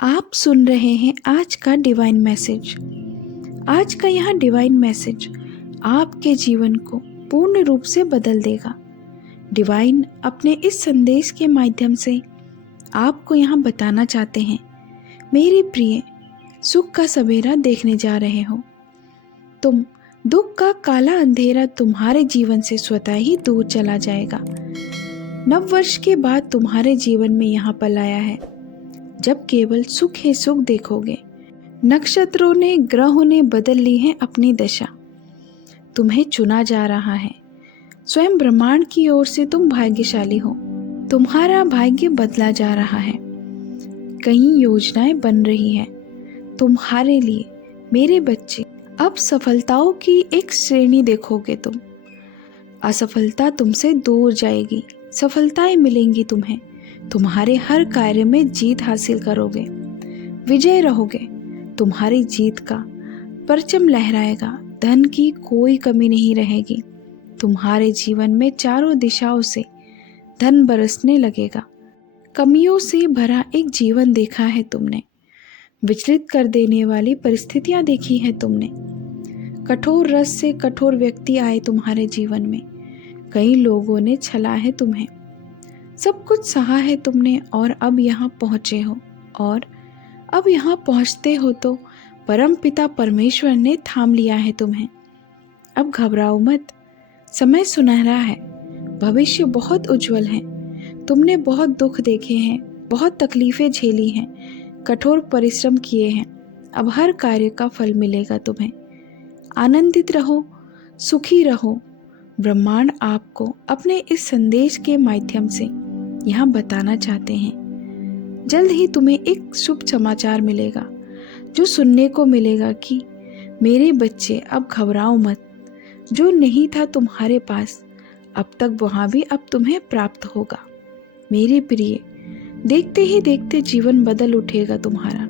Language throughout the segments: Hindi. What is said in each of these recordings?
आप सुन रहे हैं आज का डिवाइन मैसेज। आज का यह डिवाइन मैसेज आपके जीवन को पूर्ण रूप से बदल देगा। डिवाइन अपने इस संदेश के माध्यम से आपको यहाँ बताना चाहते हैं, मेरे प्रिय, सुख का सवेरा देखने जा रहे हो। तुम दुख का काला अंधेरा तुम्हारे जीवन से स्वतः ही दूर चला जाएगा। नव वर्ष के बाद तुम्हारे जीवन में यहाँ पल आया है जब केवल सुख ही सुख देखोगे। नक्षत्रों ने, ग्रहों ने बदल ली है अपनी दशा। तुम्हें चुना जा रहा है। स्वयं ब्रह्मांड की ओर से तुम भाग्यशाली हो। तुम्हारा भाग्य बदला जा रहा है। कई योजनाएं बन रही हैं तुम्हारे लिए। मेरे बच्चे, अब सफलताओं की एक श्रेणी देखोगे तुम। असफलता तुमसे दूर जाएगी, सफलताएं मिलेंगी तुम्हें। तुम्हारे हर कार्य में जीत हासिल करोगे, विजय रहोगे। तुम्हारी जीत का परचम लहराएगा। धन की कोई कमी नहीं रहेगी। तुम्हारे जीवन में चारों दिशाओं से धन बरसने लगेगा। कमियों से भरा एक जीवन देखा है तुमने। विचलित कर देने वाली परिस्थितियां देखी है तुमने। कठोर रस से कठोर व्यक्ति आए तुम्हारे जीवन में। कई लोगों ने छला है तुम्हें। सब कुछ सहा है तुमने और अब यहाँ पहुँचे हो। और अब यहाँ पहुँचते हो तो परम पिता परमेश्वर ने थाम लिया है तुम्हें। अब घबराओ मत। समय सुनहरा है। भविष्य बहुत उज्जवल है। तुमने बहुत दुख देखे हैं, बहुत तकलीफें झेली हैं, कठोर परिश्रम किए हैं। अब हर कार्य का फल मिलेगा तुम्हें। आनंदित रहो, सुखी रहो। ब्रह्मांड आपको अपने इस संदेश के माध्यम से यहाँ बताना चाहते हैं, जल्द ही तुम्हें एक शुभ समाचार मिलेगा, जो सुनने को मिलेगा कि मेरे बच्चे, अब घबराओ मत। जो नहीं था तुम्हारे पास अब तक, वहाँ भी अब तुम्हें प्राप्त होगा। मेरे प्रिय, देखते ही देखते जीवन बदल उठेगा तुम्हारा।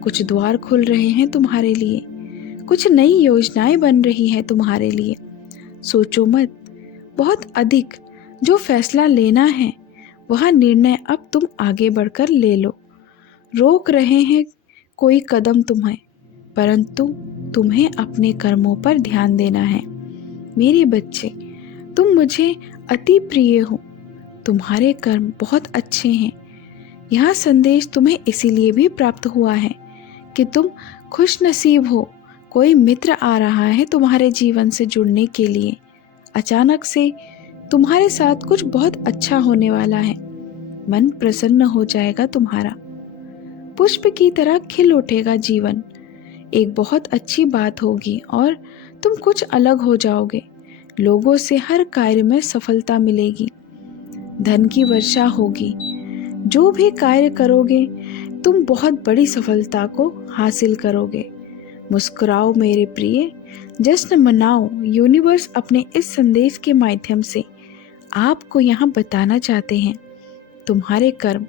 कुछ द्वार खुल रहे हैं तुम्हारे लिए। कुछ नई योजनाएं बन रही हैं तुम्हारे लिए। सोचो मत। बहुत अधिक जो फैसला लेना है, वह निर्णय अब तुम आगे बढ़कर ले लो। रोक रहे हैं कोई कदम तुम्हें, परंतु तुम्हें अपने कर्मों पर ध्यान देना है। मेरे बच्चे, तुम मुझे अति प्रिय हो। तुम्हारे कर्म बहुत अच्छे हैं। यह संदेश तुम्हें इसीलिए भी प्राप्त हुआ है कि तुम खुश नसीब हो। कोई मित्र आ रहा है तुम्हारे जीवन से जुड़ने के लिए। अचानक से तुम्हारे साथ कुछ बहुत अच्छा होने वाला है। मन प्रसन्न हो जाएगा तुम्हारा। पुष्प की तरह खिल उठेगा जीवन। एक बहुत अच्छी बात होगी और तुम कुछ अलग हो जाओगे। लोगों से हर कार्य में सफलता मिलेगी। धन की वर्षा होगी। जो भी कार्य करोगे, तुम बहुत बड़ी सफलता को हासिल करोगे। मुस्कुराओ मेरे प्रिय, जश्न मनाओ। यूनिवर्स अपने इस संदेश के माध्यम से आपको यहाँ बताना चाहते हैं, तुम्हारे कर्म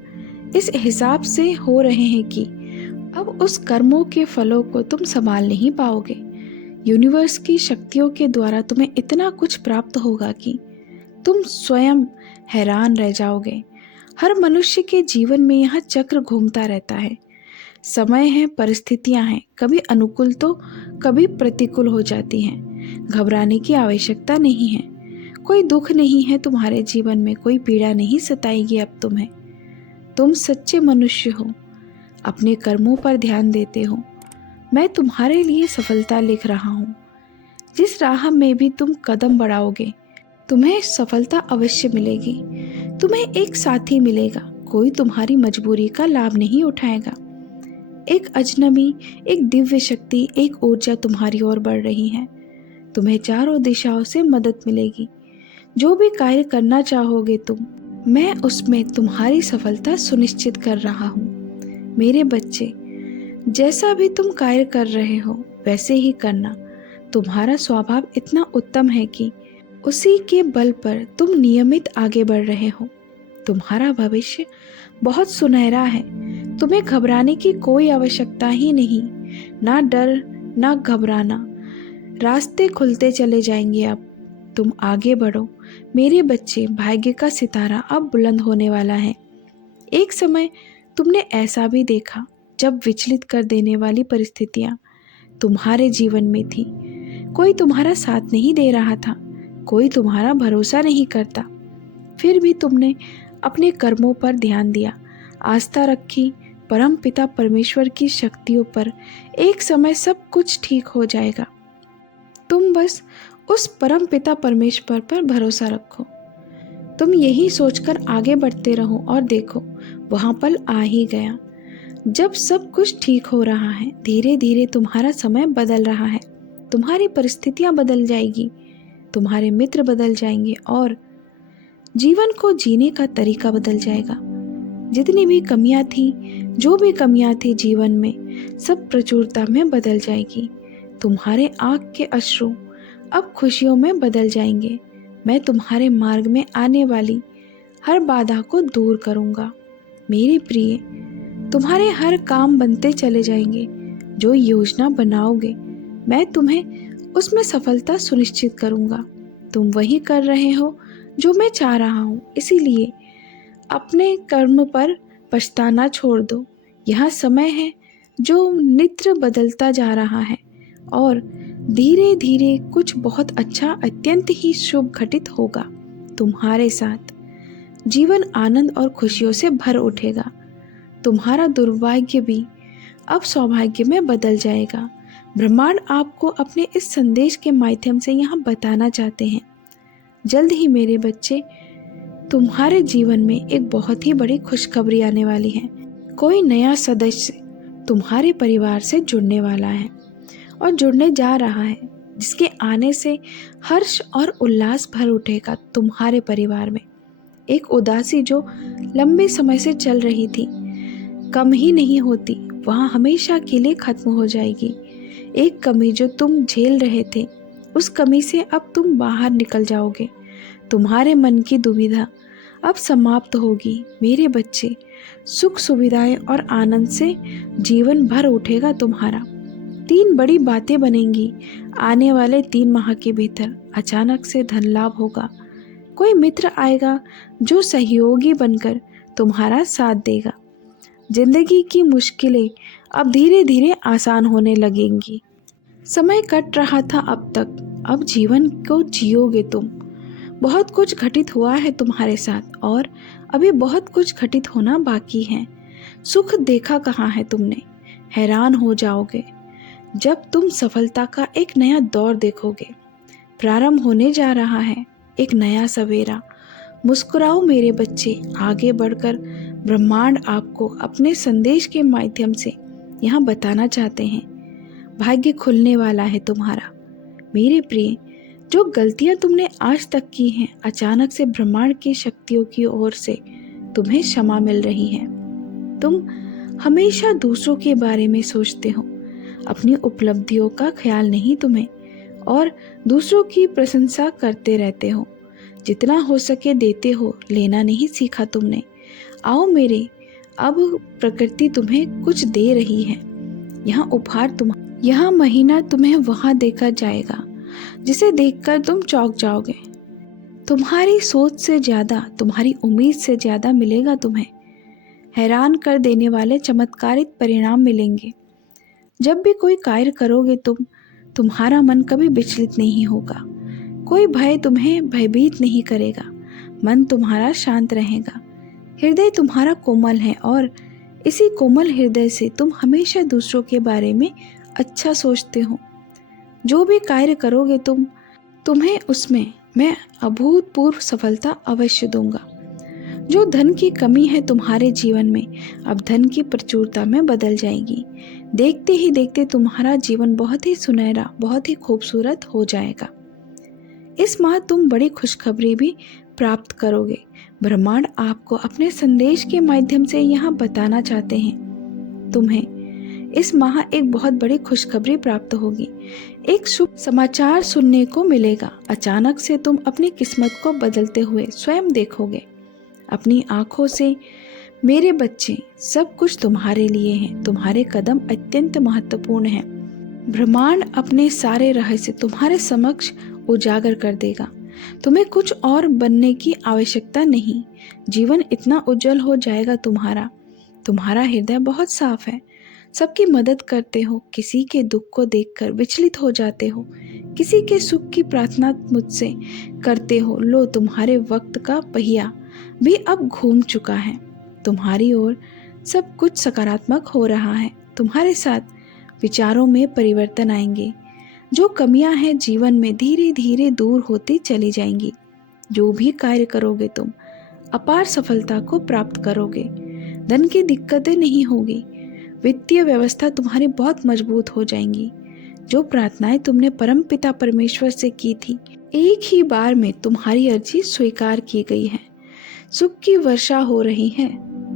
इस हिसाब से हो रहे हैं कि अब उस कर्मों के फलों को तुम संभाल नहीं पाओगे। यूनिवर्स की शक्तियों के द्वारा तुम्हें इतना कुछ प्राप्त होगा कि तुम स्वयं हैरान रह जाओगे। हर मनुष्य के जीवन में यह चक्र घूमता रहता है। समय है, परिस्थितियां हैं, कभी अनुकूल तो कभी प्रतिकूल हो जाती हैं। घबराने की आवश्यकता नहीं है। कोई दुख नहीं है तुम्हारे जीवन में, कोई पीड़ा नहीं सताएगी अब तुम्हें। तुम सच्चे मनुष्य हो, अपने कर्मों पर ध्यान देते हो। मैं तुम्हारे लिए सफलता लिख रहा हूँ। जिस राह में भी तुम कदम बढ़ाओगे, तुम्हें सफलता अवश्य मिलेगी। तुम्हें एक साथी मिलेगा। कोई तुम्हारी मजबूरी का लाभ नहीं उठाएगा। एक अजनबी, एक दिव्य शक्ति, एक ऊर्जा तुम्हारी ओर बढ़ रही है। तुम्हें चारों दिशाओं से मदद मिलेगी। जो भी कार्य करना चाहोगे तुम, मैं उसमें तुम्हारी सफलता सुनिश्चित कर रहा हूँ। मेरे बच्चे, जैसा भी तुम कार्य कर रहे हो वैसे ही करना। तुम्हारा स्वभाव इतना उत्तम है कि उसी के बल पर तुम नियमित आगे बढ़ रहे हो। तुम्हारा भविष्य बहुत सुनहरा है। तुम्हें घबराने की कोई आवश्यकता ही नहीं। ना डर, ना घबराना। रास्ते खुलते चले जाएंगे। अब तुम आगे बढ़ो मेरे बच्चे। भाग्य का सितारा अब बुलंद होने वाला है। एक समय तुमने ऐसा भी देखा जब विचलित कर देने वाली परिस्थितियाँ तुम्हारे जीवन में थी। कोई तुम्हारा साथ नहीं दे रहा था, कोई तुम्हारा भरोसा नहीं करता, फिर भी तुमने अपने कर्मों पर ध्यान दिया, आस्था रखी परम पिता परमेश्वर की शक्तियों पर। एक समय सब कुछ ठीक हो जाएगा। तुम बस उस परम पिता परमेश्वर पर भरोसा रखो। तुम यही सोचकर आगे बढ़ते रहो और देखो वहाँ पल आ ही गया जब सब कुछ ठीक हो रहा है। धीरे धीरे तुम्हारा समय बदल रहा है, तुम्हारी परिस्थितियाँ बदल जाएगी, तुम्हारे मित्र बदल जाएंगे और जीवन को जीने का तरीका बदल जाएगा। जितनी भी कमियां थी, जो भी कमियां थी जीवन में, सब प्रचुरता में बदल जाएगी। तुम्हारे आँख के अश्रु अब खुशियों में बदल जाएंगे। मैं तुम्हारे मार्ग में आने वाली हर बाधा को दूर करूँगा। मेरे प्रिय, तुम्हारे हर काम बनते चले जाएंगे। जो योजना बनाओगे मैं तुम्हें उसमें सफलता सुनिश्चित करूँगा। तुम वही कर रहे हो जो मैं चाह रहा हूँ, इसीलिए अपने कर्म पर पछताना छोड़ दो। यह समय है जो नित्य बदलता जा रहा है और धीरे धीरे कुछ बहुत अच्छा, अत्यंत ही शुभ घटित होगा तुम्हारे साथ। जीवन आनंद और खुशियों से भर उठेगा। तुम्हारा दुर्भाग्य भी अब सौभाग्य में बदल जाएगा। ब्रह्मांड आपको अपने इस संदेश के माध्यम से यहाँ बताना चाहते हैं, जल्द ही मेरे बच्चे तुम्हारे जीवन में एक बहुत ही बड़ी खुशखबरी आने वाली है। कोई नया सदस्य तुम्हारे परिवार से जुड़ने वाला है और जुड़ने जा रहा है, जिसके आने से हर्ष और उल्लास भर उठेगा तुम्हारे परिवार में। एक उदासी जो लंबे समय से चल रही थी, कम ही नहीं होती, वहाँ हमेशा के लिए खत्म हो जाएगी। एक कमी जो तुम झेल रहे थे, उस कमी से अब तुम बाहर निकल जाओगे। तुम्हारे मन की दुविधा अब समाप्त होगी मेरे बच्चे। सुख सुविधाएं और आनंद से जीवन भर उठेगा तुम्हारा। 3 बड़ी बातें बनेंगी आने वाले 3 माह के भीतर। अचानक से धन लाभ होगा। कोई मित्र आएगा जो सहयोगी बनकर तुम्हारा साथ देगा। जिंदगी की मुश्किलें अब धीरे धीरे आसान होने लगेंगी। समय कट रहा था अब तक, अब जीवन को जियोगे तुम। बहुत कुछ घटित हुआ है तुम्हारे साथ और अभी बहुत कुछ घटित होना बाकी है। सुख देखा कहाँ है तुमने? हैरान हो जाओगे जब तुम सफलता का एक नया दौर देखोगे। प्रारंभ होने जा रहा है एक नया सवेरा। मुस्कुराओ मेरे बच्चे, आगे बढ़कर ब्रह्मांड आपको अपने संदेश के माध्यम से यहाँ बताना चाहते हैं, भाग्य खुलने वाला है तुम्हारा। मेरे प्रिय, जो गलतियाँ तुमने आज तक की हैं, अचानक से ब्रह्मांड की शक्तियों की ओर से तुम्हें क्षमा मिल रही है। तुम हमेशा दूसरों के बारे में सोचते हो, अपनी उपलब्धियों का ख्याल नहीं तुम्हें, और दूसरों की प्रशंसा करते रहते हो। जितना हो सके देते हो, लेना नहीं सीखा तुमने। आओ मेरे, अब प्रकृति तुम्हें कुछ दे रही है। यहाँ उपहार यहाँ महीना तुम्हें वहाँ देखा जाएगा जिसे देखकर तुम चौंक जाओगे। तुम्हारी सोच से ज़्यादा, तुम्हारी उम्मीद से ज़्यादा मिलेगा तुम्हें। हैरान कर देने वाले चमत्कारिक परिणाम मिलेंगे। जब भी कोई कार्य करोगे तुम्हारा मन कभी विचलित नहीं होगा। कोई भय तुम्हें भयभीत नहीं करेगा। मन तुम्हारा शांत रहेगा। हृदय तुम्हारा कोमल है और इसी कोमल हृदय से तुम हमेशा दूसरों के बारे में अच्छा सोचते हो। जो भी कार्य करोगे तुम्हें उसमें मैं अभूतपूर्व सफलता अवश्य दूंगा। जो धन की कमी है तुम्हारे जीवन में, अब धन की प्रचुरता में बदल जाएगी। देखते ही देखते तुम्हारा जीवन बहुत ही सुनहरा, बहुत ही खूबसूरत हो जाएगा। इस माह तुम बड़ी खुशखबरी भी प्राप्त करोगे। ब्रह्मांड आपको अपने संदेश के माध्यम से यहाँ बताना चाहते हैं, तुम्हें इस माह एक बहुत बड़ी खुशखबरी प्राप्त होगी। एक शुभ समाचार सुनने को मिलेगा। अचानक से तुम अपनी किस्मत को बदलते हुए स्वयं देखोगे अपनी आंखों से। मेरे बच्चे, सब कुछ तुम्हारे लिए है। तुम्हारे कदम अत्यंत महत्वपूर्ण हैं। ब्रह्मांड अपने सारे रहस्य तुम्हारे समक्ष उजागर कर देगा। तुम्हें कुछ और बनने की आवश्यकता नहीं। जीवन इतना उज्जवल हो जाएगा तुम्हारा हृदय बहुत साफ है। सबकी मदद करते हो, किसी के दुख को देखकर विचलित हो जाते हो, किसी के सुख की प्रार्थना मुझसे करते हो। लो, तुम्हारे वक्त का पहिया भी अब घूम चुका है। तुम्हारी ओर सब कुछ सकारात्मक हो रहा है। तुम्हारे साथ विचारों में परिवर्तन आएंगे। जो कमियां हैं जीवन में धीरे धीरे दूर होती चली जाएंगी। जो भी कार्य करोगे तुम अपार सफलता को प्राप्त करोगे। धन की दिक्कतें नहीं होगी। वित्तीय व्यवस्था तुम्हारी बहुत मजबूत हो जाएंगी। जो प्रार्थनाएं तुमने परम पिता परमेश्वर से की थी, एक ही बार में तुम्हारी अर्जी स्वीकार की गई है। सुख की वर्षा हो रही है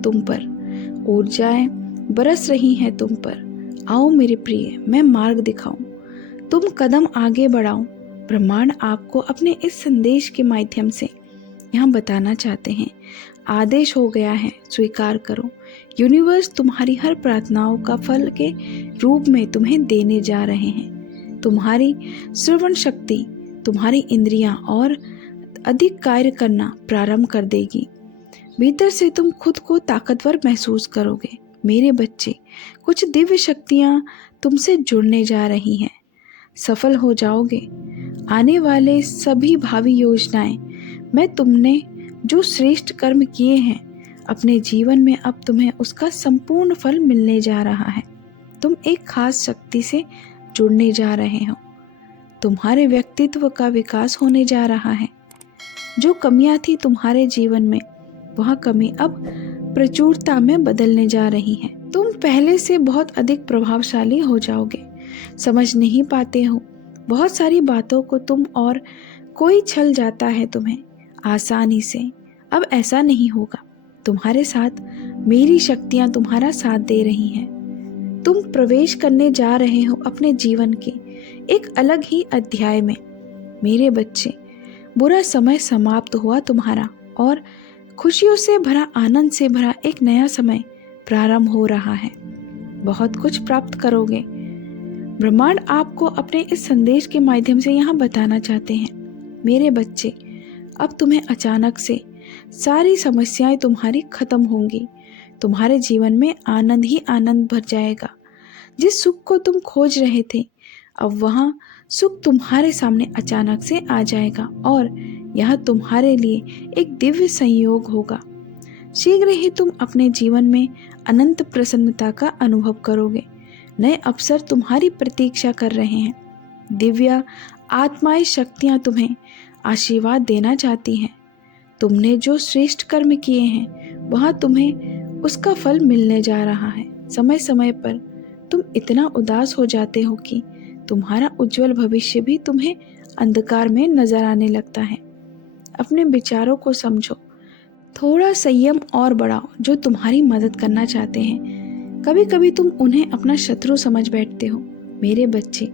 तुम पर, ऊर्जाएं बरस रही हैं तुम पर। आओ मेरे प्रिय, मैं मार्ग दिखाऊं, तुम कदम आगे बढ़ाओ। ब्रह्मांड आपको अपने इस संदेश के माध्यम से यहाँ बताना चाहते हैं, आदेश हो गया है, स्वीकार करो। यूनिवर्स तुम्हारी हर प्रार्थनाओं का फल के रूप में तुम्हें देने जा रहे हैं। तुम्हारी श्रवण शक्ति, तुम्हारी इंद्रियां और अधिक कार्य करना प्रारंभ कर देगी। भीतर से तुम खुद को ताकतवर महसूस करोगे। मेरे बच्चे, कुछ दिव्य शक्तियां तुमसे जुड़ने जा रही हैं। सफल हो जाओगे। आने वाले सभी भावी योजनाएं, मैं तुमने जो श्रेष्ठ कर्म किए हैं अपने जीवन में, अब तुम्हें उसका संपूर्ण फल मिलने जा रहा है। तुम एक खास शक्ति से जुड़ने जा रहे हो। तुम्हारे व्यक्तित्व का विकास होने जा रहा है। जो कमियां थी तुम्हारे जीवन में, वह कमी अब प्रचुरता में बदलने जा रही है। तुम पहले से बहुत अधिक प्रभावशाली हो जाओगे। समझ नहीं पाते हो बहुत सारी बातों को तुम, और कोई छल जाता है तुम्हें आसानी से। अब ऐसा नहीं होगा। तुम्हारे साथ मेरी शक्तियां तुम्हारा साथ दे रही हैं। तुम प्रवेश करने जा रहे हो अपने जीवन के एक अलग ही अध्याय में। मेरे बच्चे, बुरा समय समाप्त हुआ तुम्हारा, और खुशियों से भरा, आनंद से भरा एक नया समय प्रारंभ हो रहा है। बहुत कुछ प्राप्त करोगे। ब्रह्मांड आपको अपने इस संदेश के माध्यम से यहाँ बताना चाहते हैं, मेरे बच्चे, अब तुम्हें अचानक से सारी समस्याएं तुम्हारी खत्म होंगी। तुम्हारे जीवन में आनंद ही आनंद भर जाएगा। जिस सुख को तुम खोज रहे थे, अब वहाँ सुख तुम्हारे सामने अचानक से आ जाएगा, और यह तुम्हारे लिए एक दिव्य संयोग होगा। शीघ्र ही तुम अपने जीवन में अनंत प्रसन्नता का अनुभव करोगे। नए अवसर तुम्हारी प्रतीक्षा कर रहे हैं। दिव्य आत्माएं शक्तियां तुम्हें आशीर्वाद देना चाहती हैं। तुमने जो श्रेष्ठ कर्म किए हैं, वहाँ तुम्हें उसका फल मिलने जा रहा है। समय समय पर तुम इतना उदास हो जाते हो कि तुम्हारा उज्जवल भविष्य भी तुम्हें अंधकार में नजर आने लगता है। अपने विचारों को समझो, थोड़ा संयम और बढ़ाओ। जो तुम्हारी मदद करना चाहते हैं, कभी कभी तुम उन्हें अपना शत्रु समझ बैठते हो। मेरे बच्चे,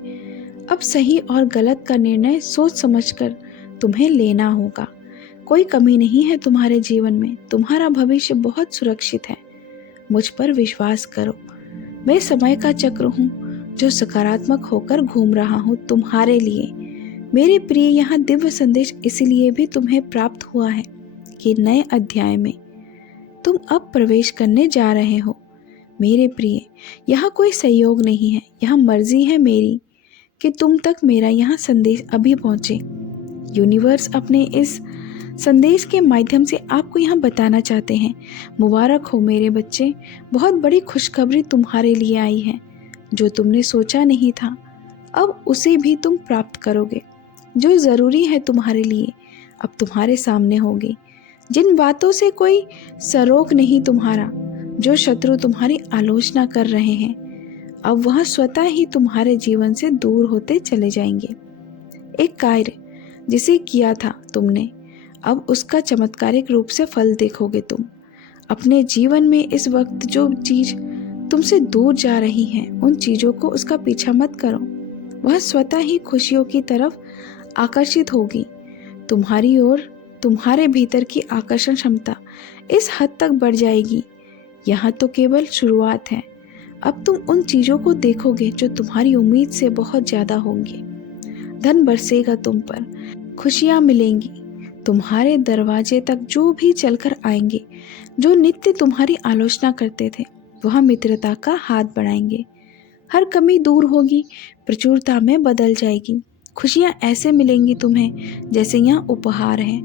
अब सही और गलत का निर्णय सोच समझकर तुम्हें लेना होगा। कोई कमी नहीं है तुम्हारे जीवन में। तुम्हारा भविष्य बहुत सुरक्षित है। मुझ पर विश्वास करो। मैं समय का चक्र हूँ जो सकारात्मक होकर घूम रहा हूँ तुम्हारे लिए। मेरे प्रिय, यहाँ दिव्य संदेश इसलिए भी तुम्हें प्राप्त हुआ है कि नए अध्याय में तुम अब प्रवेश करने जा रहे हो। मेरे प्रिय, यहाँ कोई संयोग नहीं है, यहाँ मर्जी है मेरी कि तुम तक मेरा यहाँ संदेश अभी पहुँचे। यूनिवर्स अपने इस संदेश के माध्यम से आपको यहाँ बताना चाहते हैं, मुबारक हो मेरे बच्चे, बहुत बड़ी खुशखबरी तुम्हारे लिए आई है। जो तुमने सोचा नहीं था, अब उसे भी तुम प्राप्त करोगे। जो ज़रूरी है तुम्हारे लिए, अब तुम्हारे सामने होगी। जिन बातों से कोई सरोक नहीं तुम्हारा, जो शत्रु तुम्हारी आलोचना कर रहे हैं, अब वह स्वतः ही तुम्हारे जीवन से दूर होते चले जाएंगे। एक कार्य जिसे किया था तुमने, अब उसका चमत्कारिक रूप से फल देखोगे तुम। अपने जीवन में इस वक्त जो चीज तुमसे दूर जा रही है, उन चीजों को उसका पीछा मत करो। वह स्वतः ही खुशियों की तरफ आकर्षित होगी। तुम्हारी ओर तुम्हारे भीतर की आकर्षण क्षमता इस हद तक बढ़ जाएगी। यह तो केवल शुरुआत है। अब तुम उन चीजों को देखोगे जो तुम्हारी उम्मीद से बहुत ज्यादा होंगी। धन बरसेगा तुम पर, खुशियां मिलेंगी। तुम्हारे दरवाजे तक जो भी चलकर आएंगे, जो नित्य तुम्हारी आलोचना करते थे, वह मित्रता का हाथ बढ़ाएंगे। हर कमी दूर होगी, प्रचुरता में बदल जाएगी। खुशियाँ ऐसे मिलेंगी तुम्हें जैसे यहाँ उपहार है।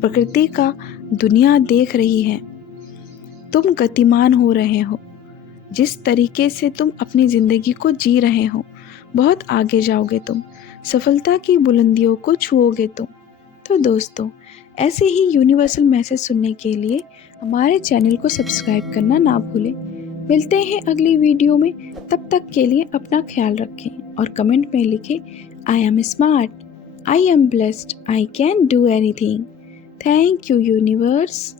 प्रकृति का दुनिया देख रही है, तुम गतिमान हो रहे हो। जिस तरीके से तुम अपनी ज़िंदगी को जी रहे हो, बहुत आगे जाओगे तुम, सफलता की बुलंदियों को छुओगे तुम। तो दोस्तों, ऐसे ही यूनिवर्सल मैसेज सुनने के लिए हमारे चैनल को सब्सक्राइब करना ना भूलें। मिलते हैं अगली वीडियो में, तब तक के लिए अपना ख्याल रखें और कमेंट में लिखें, I am smart, I am blessed, I can do anything. Thank you universe.